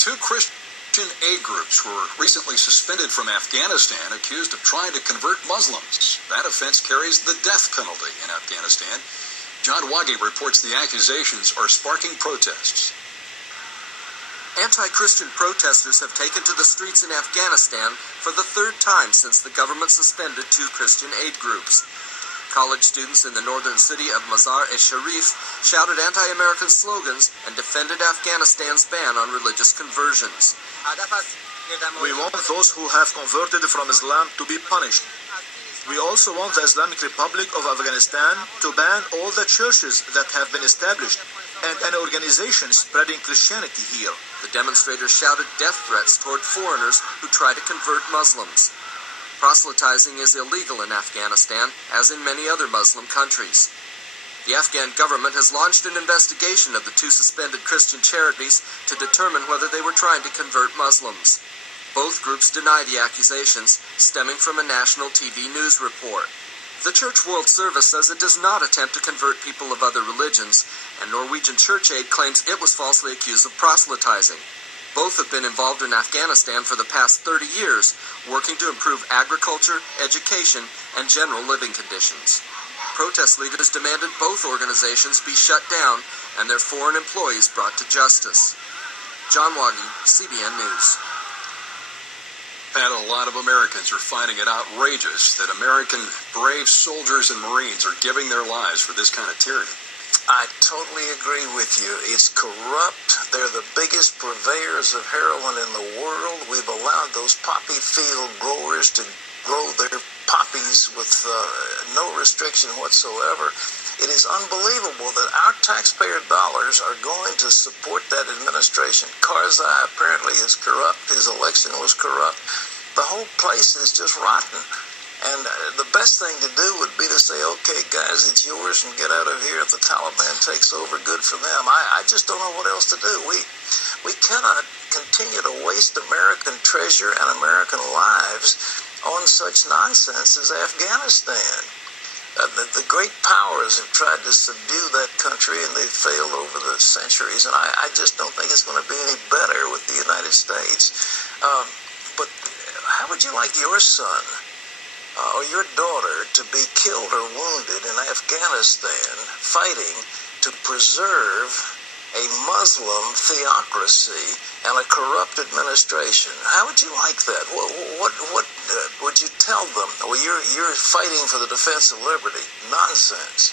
Two Christian aid groups were recently suspended from Afghanistan, accused of trying to convert Muslims. That offense carries the death penalty in Afghanistan. John Waggy reports the accusations are sparking protests. Anti-Christian protesters have taken to the streets in Afghanistan for the third time since the government suspended two Christian aid groups. College students in the northern city of Mazar-e-Sharif shouted anti-American slogans and defended Afghanistan's ban on religious conversions. We want those who have converted from Islam to be punished. We also want the Islamic Republic of Afghanistan to ban all the churches that have been established and an organization spreading Christianity here. The demonstrators shouted death threats toward foreigners who try to convert Muslims. Proselytizing is illegal in Afghanistan, as in many other Muslim countries. The Afghan government has launched an investigation of the two suspended Christian charities to determine whether they were trying to convert Muslims. Both groups deny the accusations, stemming from a national TV news report. The Church World Service says it does not attempt to convert people of other religions, and Norwegian Church Aid claims it was falsely accused of proselytizing. Both have been involved in Afghanistan for the past 30 years, working to improve agriculture, education, and general living conditions. Protest leaders demanded both organizations be shut down and their foreign employees brought to justice. John Waggy, CBN News. Pat, a lot of Americans are finding it outrageous that American brave soldiers and Marines are giving their lives for this kind of tyranny. I totally agree with you. It's corrupt. They're the biggest purveyors of heroin in the world. We've allowed those poppy field growers to grow their poppies with no restriction whatsoever. It is unbelievable that our taxpayer dollars are going to support that administration. Karzai apparently is corrupt. His election was corrupt. The whole place is just rotten. And the best thing to do would be to say, okay, guys, it's yours and get out of here. If the Taliban takes over, good for them. I just don't know what else to do. We cannot continue to waste American treasure and American lives on such nonsense as Afghanistan. The great powers have tried to subdue that country, and they've failed over the centuries. And I just don't think it's going to be any better with the United States. But how would you like your son or your daughter to be killed or wounded in Afghanistan fighting to preserve a Muslim theocracy and a corrupt administration? How would you like that? What would you tell them? Well, you're fighting for the defense of liberty. Nonsense.